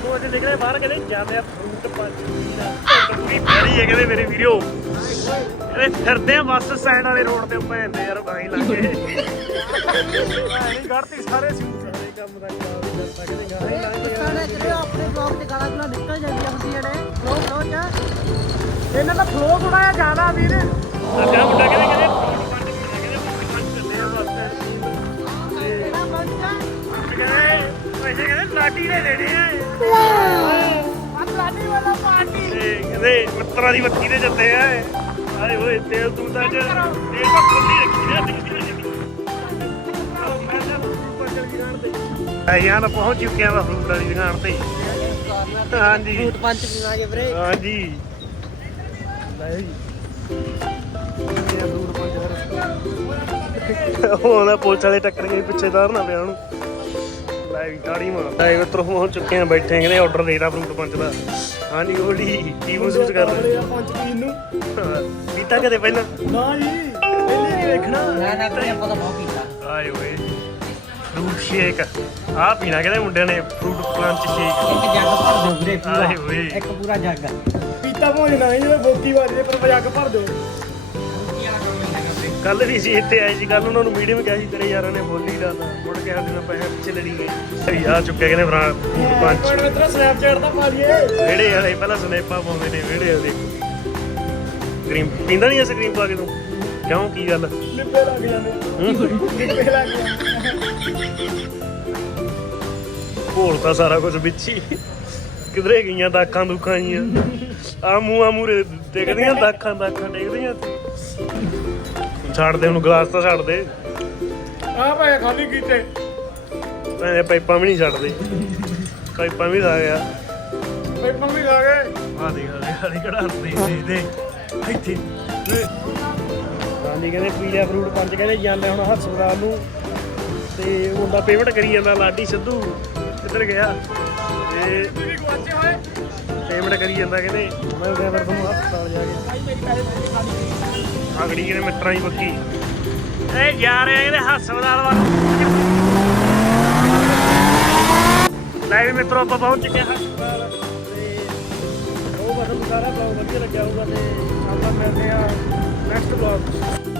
ਤੇ ਨਿਕਲੇ ਬਾਹਰ ਕਹਿੰਦੇ ਜਾਂਦੇ ਆ ਫਰੂਟ ਪੰਚ ਪੂਰੀ ਫੜੀ ਹੈ ਕਹਿੰਦੇ ਮੇਰੇ ਵੀਰੋ। ਕਹਿੰਦੇ ਫਿਰਦੇ ਆ ਬੱਸ ਸਟੈਂਡ ਵਾਲੇ ਰੋਡ ਤੇ ਭੈਣਦੇ ਯਾਰ ਬਾਈ ਲੱਗੇ ਨਹੀਂ ਗੜਤੀ ਸਾਰੇ ਸਾਰੇ ਕੰਮ ਦਾ ਇਹਨਾਂ ਦਾ ਫਲੋ ਥੋੜਾ ਜ਼ਿਆਦਾ ਵੀਰ। ਅੱਗਾ ਮੁੰਡਾ ਕਹਿੰਦੇ ਕਹਿੰਦੇ ਕਹਿੰਦੇ ਪੈਸੇ ਕਹਿੰਦੇ ਲਾਟੀ ਦੇ ਲੈਣੇ ਆ ਅਟਲਾਂਟੀ ਵਾਲਾ ਪਾਰਟੀ। ਤੇ ਕਹਿੰਦੇ ਮਿੱਤਰਾਂ ਦੀ ਬੱਤੀ ਆ। ਆਏ ਓਏ ਤੇਲ ਤੂੰ ਤਾਂ ਅੱਜ ਤੇਲ ਤਾਂ ਖੋਲੀ ਰੱਖੀ ਨਾ ਆਈਆਂ ਤਾਂ ਪਹੁੰਚ ਚੁੱਕਿਆ ਵਾ ਫਰੂਟ ਵਾਲੀ ਦੁਕਾਨ ਤੇ। ਹਾਂਜੀ। ਫਰੂਟ ਪੰਚ ਪੀਵਾਂਗੇ ਵੀਰੇ। ਹਾਂਜੀ। ਲੈ ਜੀ। ਇਹ ਫਰੂਟ ਪੰਜ ਉਹ ਨਾ ਪੁਲਿਸ ਵਾਲੇ ਟੱਕਰ ਗਏ ਪਿੱਛੇ ਧਾਰਨਾ ਪਿਆ ਉਹਨੂੰ। ਲੈ ਵੀ ਗਾੜੀ ਮਾਰ ਲੈ ਉਤਰੋਂ ਪਹੁੰਚ ਚੁੱਕੇ ਆ ਬੈਠੇ ਕਹਿੰਦੇ ਆਰਡਰ ਫਰੂਟ ਪੰਜ ਦਾ। ਹਾਂਜੀ ਗੋਲੀ ਕੀ ਮਹਿਸੂਸ ਕਰ ਰਹੇ ਪੰਜ ਪੀਣ ਨੂੰ। ਪੀਤਾ ਕਦੇ ਪਹਿਲਾਂ? ਨਾ ਜੀ ਪਹਿਲੇ ਨਹੀਂ ਵੇਖਣਾ। ਨਾ ਨਾ ਵੀਰੇ ਆਪਾਂ ਤਾਂ ਬਹੁਤ ਪੀਤਾ। ਆਏ ਓਏ ਫਰੂਟ ਸ਼ੇਕ ਆ ਪੀਣਾ ਕਹਿੰਦੇ ਮੁੰਡਿਆਂ ਨੇ ਫਰੂਟ ਪੰਚ ਸ਼ੇਕ ਇੱਕ ਜੱਗ ਭਰ ਦਿਓ ਵੀਰੇ ਆਏ ਓਏ ਇੱਕ ਪੂਰਾ ਜੱਗ। ਪੀਤਾ ਭੋਜਨਾ ਨਹੀਂ ਜਦੋਂ ਬੋਕੀ ਵਾਜਦੇ ਪਰ ਕੇ ਭਰ ਦਿਓ। ਕੱਲ ਵੀ ਸੀ ਇੱਥੇ ਆਏ ਸੀ ਕੱਲ ਉਹਨਾਂ ਨੂੰ ਮੀਡੀਅਮ ਕਿਹਾ ਸੀ ਤੇਰੇ ਯਾਰਾਂ ਨੇ ਬੋਲੀ ਦਾ ਤਾਂ। ਮੁੜ ਕੇ ਸਾਡੇ ਨਾਲ ਪੈਸੇ ਪਿੱਛੇ ਲੜੀ ਗਏ। ਸਹੀ ਆ ਚੁੱਕੇ ਕਹਿੰਦੇ ਪੰਚ ਪਰ ਮਿੱਤਰਾ ਸਨੈਪਚੈਟ ਦਾ ਪਾ ਲਈਏ। ਵਿਹੜੇ ਵਾਲੇ ਪਹਿਲਾਂ ਸਨੇਪਾ ਪਾਉਂਦੇ ਨੇ ਵਿਹੜੇ ਵਾਲੇ। ਕਰੀਮ ਪੀਂਦਾ ਨਹੀਂ ਐ ਕਰੀਮ ਪਾ ਕੇ ਤੂੰ? ਕਿਉਂ ਕੀ ਗੱਲ? ਲਿੱਪੇ ਲੱਗ ਜਾਂਦੇ? ਲਿੱਪੇ ਲੱਗ ਜਾਂਦੇ। ਭੋਲ ਤਾਂ ਸਾਰਾ ਕੁਝ ਵਿੱਚ ਹੀ। ਕਿਧਰੇ ਗਈਆਂ ਦਾਖਾਂ ਦੁੱਖਾਂ ਜੀਆਂ ਆ ਮੂੰਹਾਂ ਮੂਰੇ ਦੇਖਦੀਆਂ ਦਾਖਾਂ ਦਾਖਾਂ ਦੇਖਦੀਆਂ ਛੱਡ ਦੇ ਹੁਣ ਗਲਾਸ ਤਾਂ ਛੱਡ ਦੇ। ਆ ਭਾਈ ਖਾਲੀ ਕੀਤੇ। ਭੈਣੇ ਪਾਈਪਾਂ ਵੀ ਨਹੀਂ ਛੱਡਦੇ ਪਾਈਪਾਂ ਵੀ ਲਾ ਗਿਆ। ਭਾਈ ਪੰਮੀ ਖਾ ਗਏ। ਆ ਦੇਖ ਆ ਦੇਖ ਆਲੀ ਕਢਾਉਂਦੇ ਦੇ ਦੇ। ਇੱਥੇ। ਹਾਂਜੀ ਕਹਿੰਦੇ ਪੀਲਿਆ ਫਰੂਟ ਪੰਜ ਕਹਿੰਦੇ ਜਾਂਦੇ ਹੁਣ ਹਸਪਤਾਲ ਨੂੰ। ਤੇ ਮੁੰਡਾ ਪੇਮੈਂਟ ਕਰੀ ਜਾਂਦਾ ਲਾਡੀ ਸਿੱਧੂ ਕਿੱਧਰ ਗਿਆ? ਤੇ ਪੇਮੈਂਟ ਕਰੀ ਜਾਂਦਾ ਕਹਿੰਦੇ। ਮੈਂ ਫਿਰ ਤੁਹਾਨੂੰ ਹਸਪਤਾਲ ਜਾ ਕੇ। ਅਗੜੀ ਕਹਿੰਦੇ ਮਿੱਤਰਾਂ ਦੀ ਪੱਕੀ ਇਹ ਜਾ ਰਹੇ ਆ ਕਹਿੰਦੇ ਹਸਪਤਾਲ ਵੱਲ। ਲੈ ਵੀ ਮਿੱਤਰੋ ਆਪਾਂ ਪਹੁੰਚ ਚੁੱਕੇ ਹਾਂ। ਉਹ ਬਸ ਸਾਰਾ ਬਹੁਤ ਵਧੀਆ ਲੱਗਿਆ ਹੋਊਗਾ ਤੇ ਆਪਾਂ ਮਿਲਦੇ ਆ ਨੈਕਸਟ ਬਲੌਗ